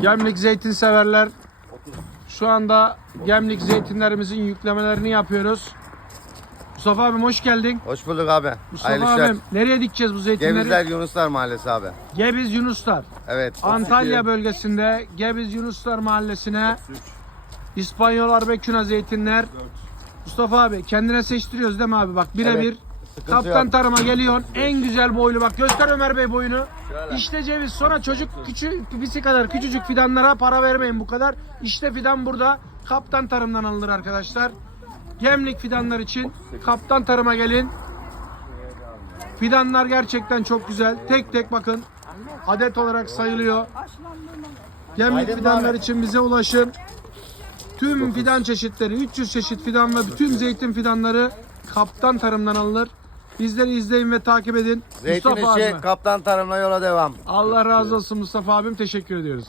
Gemlik zeytin severler. Şu anda Gemlik zeytinlerimizin yüklemelerini yapıyoruz. Mustafa abim hoş geldin. Hoş bulduk abi. Mustafa Hayırlı işler. abim nereye dikeceğiz bu zeytinleri? Gevizler Yunuslar Mahallesi abi. Gebiz Yunuslar. Evet. Antalya 32. bölgesinde Gebiz Yunuslar Mahallesi'ne İspanyol Arbeküna zeytinler. Mustafa abi kendine seçtiriyoruz değil mi abi? Bak birebir. Evet, Kaptan tarıma geliyorsun. En güzel boylu bak göster Ömer Bey boyunu. İşte ceviz. Sonra çocuk küçük pipisi kadar küçücük fidanlara para vermeyin bu kadar. İşte fidan burada. Kaptan tarımdan alınır arkadaşlar. Gemlik fidanlar için kaptan tarıma gelin. Fidanlar gerçekten çok güzel. Tek tek bakın. Adet olarak sayılıyor. Gemlik fidanlar için bize ulaşın. Tüm fidan çeşitleri, 300 çeşit fidan ve bütün zeytin fidanları kaptan tarımdan alınır. Bizleri izleyin ve takip edin. Zeytin Mustafa işi abime. kaptan tarımla yola devam. Allah razı olsun Mustafa abim. Teşekkür ediyoruz.